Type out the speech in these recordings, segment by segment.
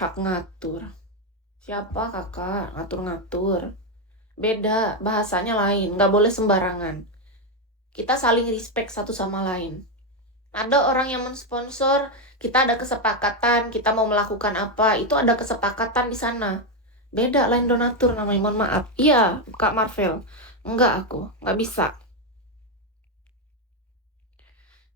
Hak ngatur. Siapa kakak ngatur-ngatur? Beda, bahasanya lain, nggak boleh sembarangan. Kita saling respect satu sama lain. Ada orang yang mensponsor, kita ada kesepakatan, kita mau melakukan apa, itu ada kesepakatan di sana. Beda, lain donatur namanya, mohon maaf. Iya, Kak Marvel. Enggak aku, nggak bisa.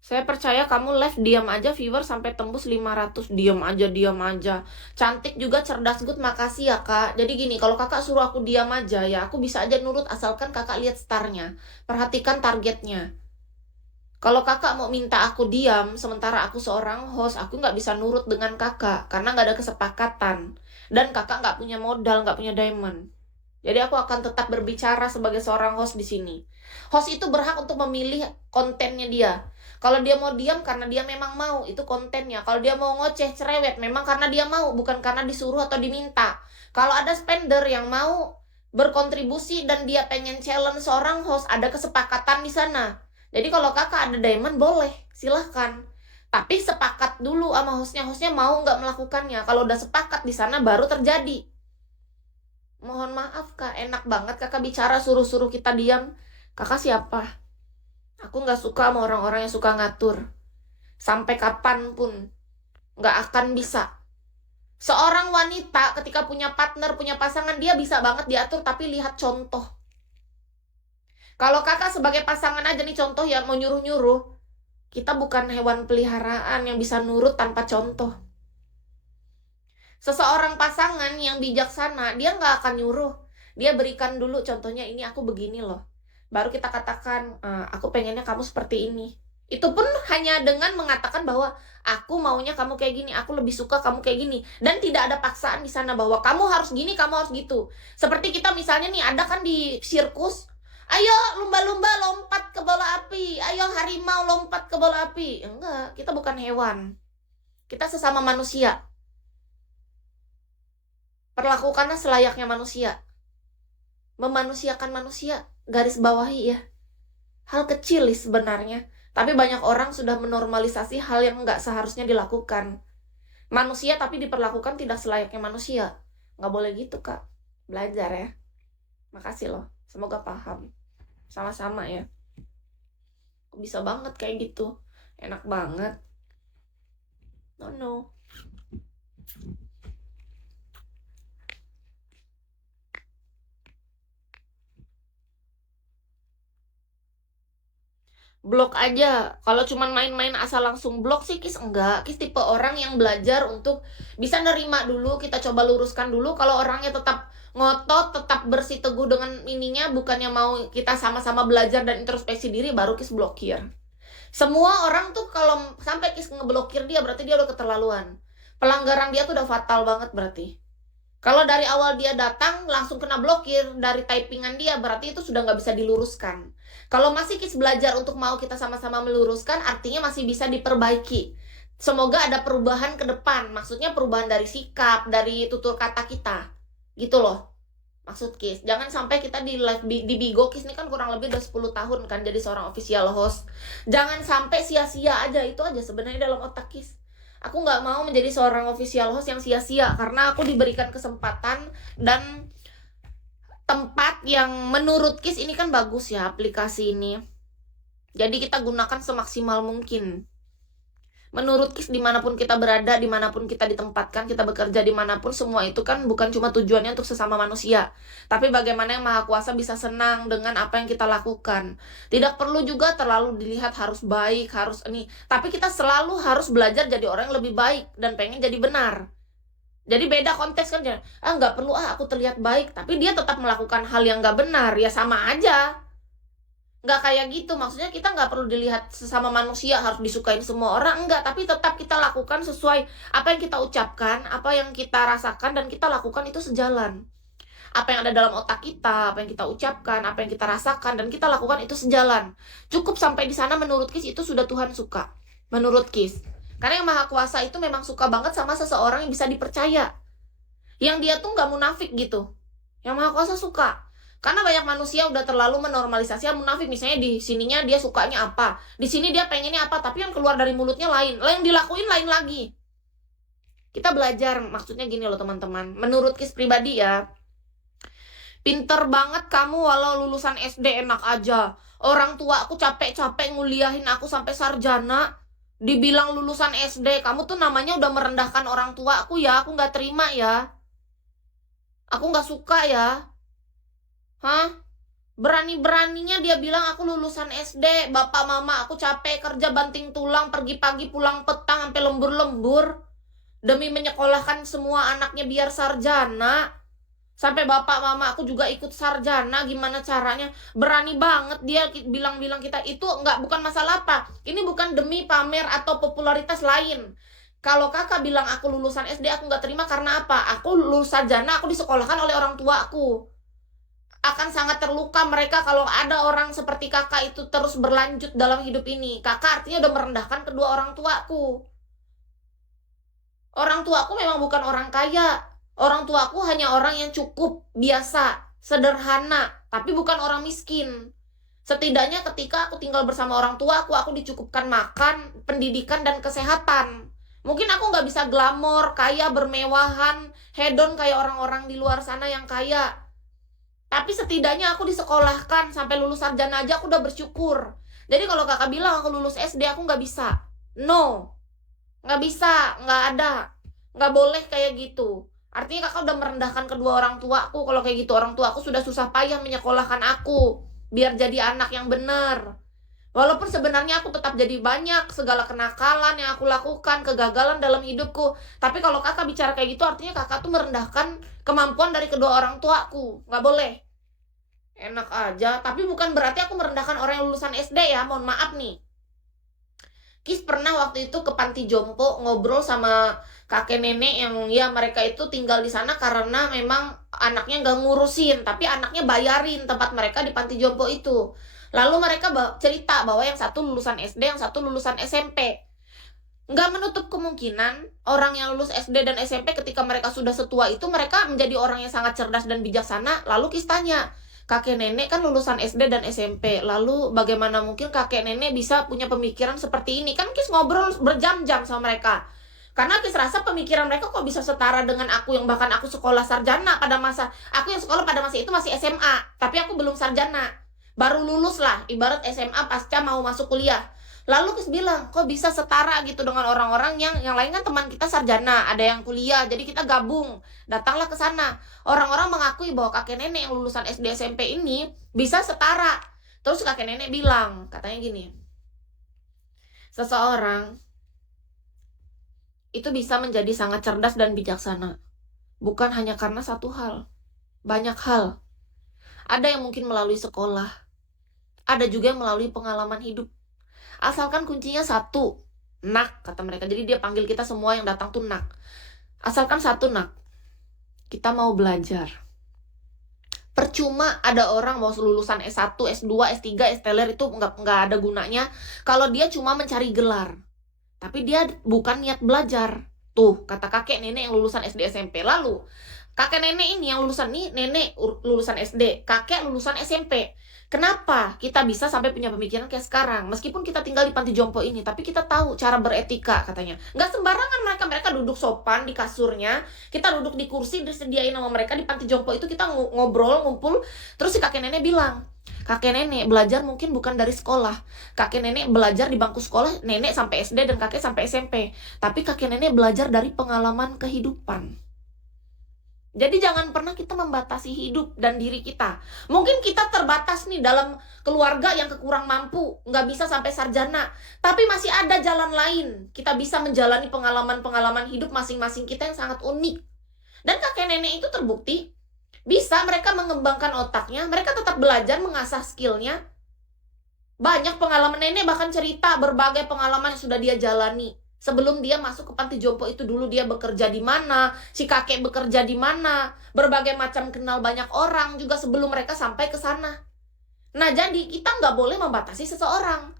Saya percaya kamu live diam aja viewer sampai tembus 500. Diam aja, diam aja. Cantik juga, cerdas good, makasih ya kak. Jadi gini, kalau kakak suruh aku diam aja ya aku bisa aja nurut asalkan kakak lihat starnya. Perhatikan targetnya. Kalau kakak mau minta aku diam, sementara aku seorang host, aku nggak bisa nurut dengan kakak. Karena nggak ada kesepakatan. Dan kakak nggak punya modal, nggak punya diamond. Jadi aku akan tetap berbicara sebagai seorang host di sini. Host itu berhak untuk memilih kontennya dia. Kalau dia mau diam karena dia memang mau, itu kontennya. Kalau dia mau ngoceh, cerewet, memang karena dia mau, bukan karena disuruh atau diminta. Kalau ada spender yang mau berkontribusi dan dia pengen challenge seorang host, ada kesepakatan di sana. Jadi kalau kakak ada diamond, boleh, silahkan. Tapi sepakat dulu sama hostnya mau nggak melakukannya. Kalau udah sepakat di sana baru terjadi. Mohon maaf kak, enak banget kakak bicara suruh-suruh kita diam. Kakak siapa? Aku nggak suka sama orang-orang yang suka ngatur. Sampai kapanpun nggak akan bisa. Seorang wanita ketika punya partner, punya pasangan, dia bisa banget diatur, tapi lihat contoh. Kalau kakak sebagai pasangan aja nih contoh yang mau nyuruh-nyuruh, kita bukan hewan peliharaan yang bisa nurut tanpa contoh. Seseorang pasangan yang bijaksana, dia nggak akan nyuruh. Dia berikan dulu contohnya, ini aku begini loh. Baru kita katakan, aku pengennya kamu seperti ini. Itu pun hanya dengan mengatakan bahwa aku maunya kamu kayak gini, aku lebih suka kamu kayak gini. Dan tidak ada paksaan di sana bahwa kamu harus gini, kamu harus gitu. Seperti kita misalnya nih, ada kan di sirkus, ayo lumba-lumba lompat ke bola api, ayo harimau lompat ke bola api. Enggak, kita bukan hewan. Kita sesama manusia. Perlakukanlah selayaknya manusia. Memanusiakan manusia, garis bawahi ya. Hal kecil sebenarnya, tapi banyak orang sudah menormalisasi hal yang nggak seharusnya dilakukan. Manusia tapi diperlakukan tidak selayaknya manusia. Nggak boleh gitu kak. Belajar ya. Makasih loh, semoga paham. Sama-sama ya. Bisa banget kayak gitu. Enak banget. No. Blok aja. Kalau cuman main-main asal langsung blok sih Kis enggak. Kis tipe orang yang belajar untuk bisa nerima dulu, kita coba luruskan dulu. Kalau orangnya tetap ngotot, tetap bersiteguh dengan ininya, bukannya mau kita sama-sama belajar dan introspeksi diri, baru Kis blokir. Semua orang tuh kalau sampai Kis ngeblokir dia, berarti dia udah keterlaluan. Pelanggaran dia tuh udah fatal banget berarti. Kalau dari awal dia datang langsung kena blokir dari typingan dia, berarti itu sudah nggak bisa diluruskan. Kalau masih Kis belajar untuk mau kita sama-sama meluruskan, artinya masih bisa diperbaiki. Semoga ada perubahan ke depan, maksudnya perubahan dari sikap, dari tutur kata kita. Gitu loh. Maksud Kis, jangan sampai kita di live di Bigo Kis ini kan kurang lebih udah 10 tahun kan jadi seorang official host. Jangan sampai sia-sia aja, itu aja sebenarnya dalam otak Kis. Aku nggak mau menjadi seorang official host yang sia-sia karena aku diberikan kesempatan dan tempat yang menurut Kis ini kan bagus ya aplikasi ini. Jadi kita gunakan semaksimal mungkin. Menurut Kis dimanapun kita berada, dimanapun kita ditempatkan, kita bekerja dimanapun, semua itu kan bukan cuma tujuannya untuk sesama manusia. Tapi bagaimana yang Maha Kuasa bisa senang dengan apa yang kita lakukan. Tidak perlu juga terlalu dilihat harus baik, harus ini. Tapi kita selalu harus belajar jadi orang yang lebih baik dan pengen jadi benar. Jadi beda konteks kan, nggak perlu aku terlihat baik, tapi dia tetap melakukan hal yang nggak benar, ya sama aja. Nggak kayak gitu, maksudnya kita nggak perlu dilihat sesama manusia harus disukain semua orang, enggak, tapi tetap kita lakukan sesuai apa yang kita ucapkan, apa yang kita rasakan, dan kita lakukan itu sejalan. Apa yang ada dalam otak kita, apa yang kita ucapkan, apa yang kita rasakan, dan kita lakukan itu sejalan. Cukup sampai di sana menurut Kis itu sudah Tuhan suka. Menurut Kis. Karena yang Maha Kuasa itu memang suka banget sama seseorang yang bisa dipercaya. Yang dia tuh nggak munafik gitu. Yang Maha Kuasa suka. Karena banyak manusia udah terlalu menormalisasi yang munafik. Misalnya di sininya dia sukanya apa, di sini dia pengennya apa, tapi yang keluar dari mulutnya lain. Yang dilakuin lain lagi. Kita belajar, maksudnya gini loh teman-teman. Menurut Kis pribadi ya, pinter banget kamu walau lulusan SD enak aja. Orang tua aku capek-capek nguliahin aku sampai sarjana. Dibilang lulusan SD, kamu tuh namanya udah merendahkan orang tua aku ya. Aku nggak terima ya. Aku nggak suka ya. Hah? Berani-beraninya dia bilang aku lulusan SD. Bapak mama aku capek kerja banting tulang, pergi pagi pulang petang sampai lembur-lembur. Demi menyekolahkan semua anaknya biar sarjana. Sampai bapak mama aku juga ikut sarjana, gimana caranya? Berani banget dia bilang-bilang kita itu bukan masalah apa. Ini bukan demi pamer atau popularitas lain. Kalau kakak bilang aku lulusan SD, aku nggak terima karena apa? Aku lulus sarjana, aku disekolahkan oleh orang tua aku. Akan sangat terluka mereka kalau ada orang seperti kakak itu terus berlanjut dalam hidup ini. Kakak artinya udah merendahkan kedua orang tuaku. Orang tuaku memang bukan orang kaya. Orang tuaku hanya orang yang cukup, biasa, sederhana, tapi bukan orang miskin. Setidaknya ketika aku tinggal bersama orang tua aku dicukupkan makan, pendidikan, dan kesehatan. Mungkin aku nggak bisa glamor, kaya, bermewahan, hedon kayak orang-orang di luar sana yang kaya. Tapi setidaknya aku disekolahkan, sampai lulus sarjana aja aku udah bersyukur. Jadi kalau kakak bilang aku lulus SD, aku nggak bisa. No. Nggak bisa, nggak ada, nggak boleh kayak gitu. Artinya kakak udah merendahkan kedua orang tuaku. Kalau kayak gitu, orang tua aku sudah susah payah menyekolahkan aku biar jadi anak yang benar. Walaupun sebenarnya aku tetap jadi banyak segala kenakalan yang aku lakukan, kegagalan dalam hidupku. Tapi kalau kakak bicara kayak gitu, artinya kakak tuh merendahkan kemampuan dari kedua orang tuaku. Nggak boleh. Enak aja, tapi bukan berarti aku merendahkan orang yang lulusan SD ya, mohon maaf nih. Kis pernah waktu itu ke panti jompo ngobrol sama kakek nenek yang ya mereka itu tinggal di sana karena memang anaknya nggak ngurusin, tapi anaknya bayarin tempat mereka di panti jompo itu. Lalu mereka cerita bahwa yang satu lulusan SD, yang satu lulusan SMP. Nggak menutup kemungkinan orang yang lulus SD dan SMP ketika mereka sudah setua itu mereka menjadi orang yang sangat cerdas dan bijaksana. Lalu Kis tanya, kakek nenek kan lulusan SD dan SMP, lalu bagaimana mungkin kakek nenek bisa punya pemikiran seperti ini? Kan Kis ngobrol berjam-jam sama mereka. Karena Kis rasa pemikiran mereka kok bisa setara dengan aku yang bahkan aku sekolah sarjana pada masa, aku yang sekolah pada masa itu masih SMA, tapi aku belum sarjana. Baru lulus lah, ibarat SMA pasca mau masuk kuliah. Lalu Kis bilang, kok bisa setara gitu dengan orang-orang yang lain kan teman kita sarjana, ada yang kuliah, jadi kita gabung, datanglah ke sana. Orang-orang mengakui bahwa kakek nenek yang lulusan SD SMP ini bisa setara. Terus kakek nenek bilang, katanya gini, seseorang itu bisa menjadi sangat cerdas dan bijaksana, bukan hanya karena satu hal, banyak hal. Ada yang mungkin melalui sekolah, ada juga yang melalui pengalaman hidup. Asalkan kuncinya satu, nak, kata mereka. Jadi dia panggil kita semua yang datang tuh nak. Asalkan satu, nak, kita mau belajar. Percuma ada orang mau lulusan S1, S2, S3, S-teler itu nggak ada gunanya kalau dia cuma mencari gelar. Tapi dia bukan niat belajar. Tuh, kata kakek nenek yang lulusan SD SMP. Lalu, kakek nenek ini yang lulusan nih, nenek lulusan SD, kakek lulusan SMP. Kenapa kita bisa sampai punya pemikiran kayak sekarang? Meskipun kita tinggal di panti jompo ini, tapi kita tahu cara beretika katanya. Nggak sembarangan mereka duduk sopan di kasurnya, kita duduk di kursi disediain sama mereka di panti jompo itu, kita ngobrol, ngumpul. Terus si kakek nenek bilang, kakek nenek belajar mungkin bukan dari sekolah. Kakek nenek belajar di bangku sekolah, nenek sampai SD dan kakek sampai SMP. Tapi kakek nenek belajar dari pengalaman kehidupan. Jadi jangan pernah kita membatasi hidup dan diri kita. Mungkin kita terbatas nih dalam keluarga yang kekurang mampu, nggak bisa sampai sarjana. Tapi masih ada jalan lain. Kita bisa menjalani pengalaman-pengalaman hidup masing-masing kita yang sangat unik. Dan kakek nenek itu terbukti bisa mereka mengembangkan otaknya, mereka tetap belajar mengasah skillnya. Banyak pengalaman nenek bahkan cerita berbagai pengalaman yang sudah dia jalani. Sebelum dia masuk ke panti jompo itu dulu dia bekerja di mana, si kakek bekerja di mana, berbagai macam kenal banyak orang juga sebelum mereka sampai ke sana. Nah jadi kita nggak boleh membatasi seseorang.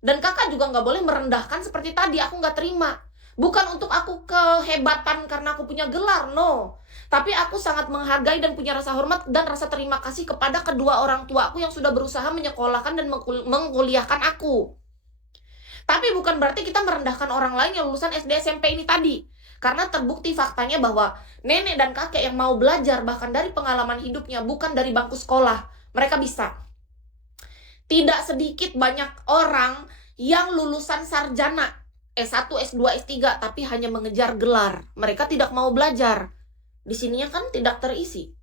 Dan kakak juga nggak boleh merendahkan seperti tadi, aku nggak terima. Bukan untuk aku kehebatan karena aku punya gelar, no. Tapi aku sangat menghargai dan punya rasa hormat dan rasa terima kasih kepada kedua orang tua aku yang sudah berusaha menyekolahkan dan mengkuliahkan aku. Tapi bukan berarti kita merendahkan orang lain yang lulusan SD SMP ini tadi. Karena terbukti faktanya bahwa nenek dan kakek yang mau belajar bahkan dari pengalaman hidupnya, bukan dari bangku sekolah, mereka bisa. Tidak sedikit banyak orang yang lulusan sarjana S1, S2, S3 tapi hanya mengejar gelar. Mereka tidak mau belajar. Di sininya kan tidak terisi.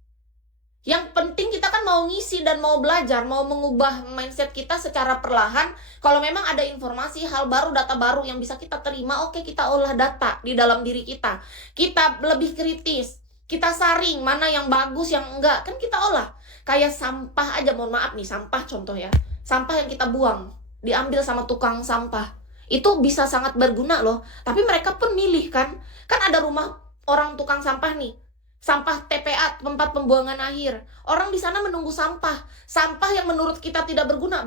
Yang penting kita kan mau ngisi dan mau belajar, mau mengubah mindset kita secara perlahan. Kalau memang ada informasi, hal baru, data baru yang bisa kita terima, oke, kita olah data di dalam diri kita. Kita lebih kritis, kita saring mana yang bagus, yang enggak, kan kita olah. Kayak sampah aja, mohon maaf nih, sampah contoh ya. Sampah yang kita buang, diambil sama tukang sampah. Itu bisa sangat berguna loh. Tapi mereka pun milih kan. Kan ada rumah orang tukang sampah nih. Sampah TPA, tempat pembuangan akhir. Orang di sana menunggu sampah. Sampah yang menurut kita tidak berguna.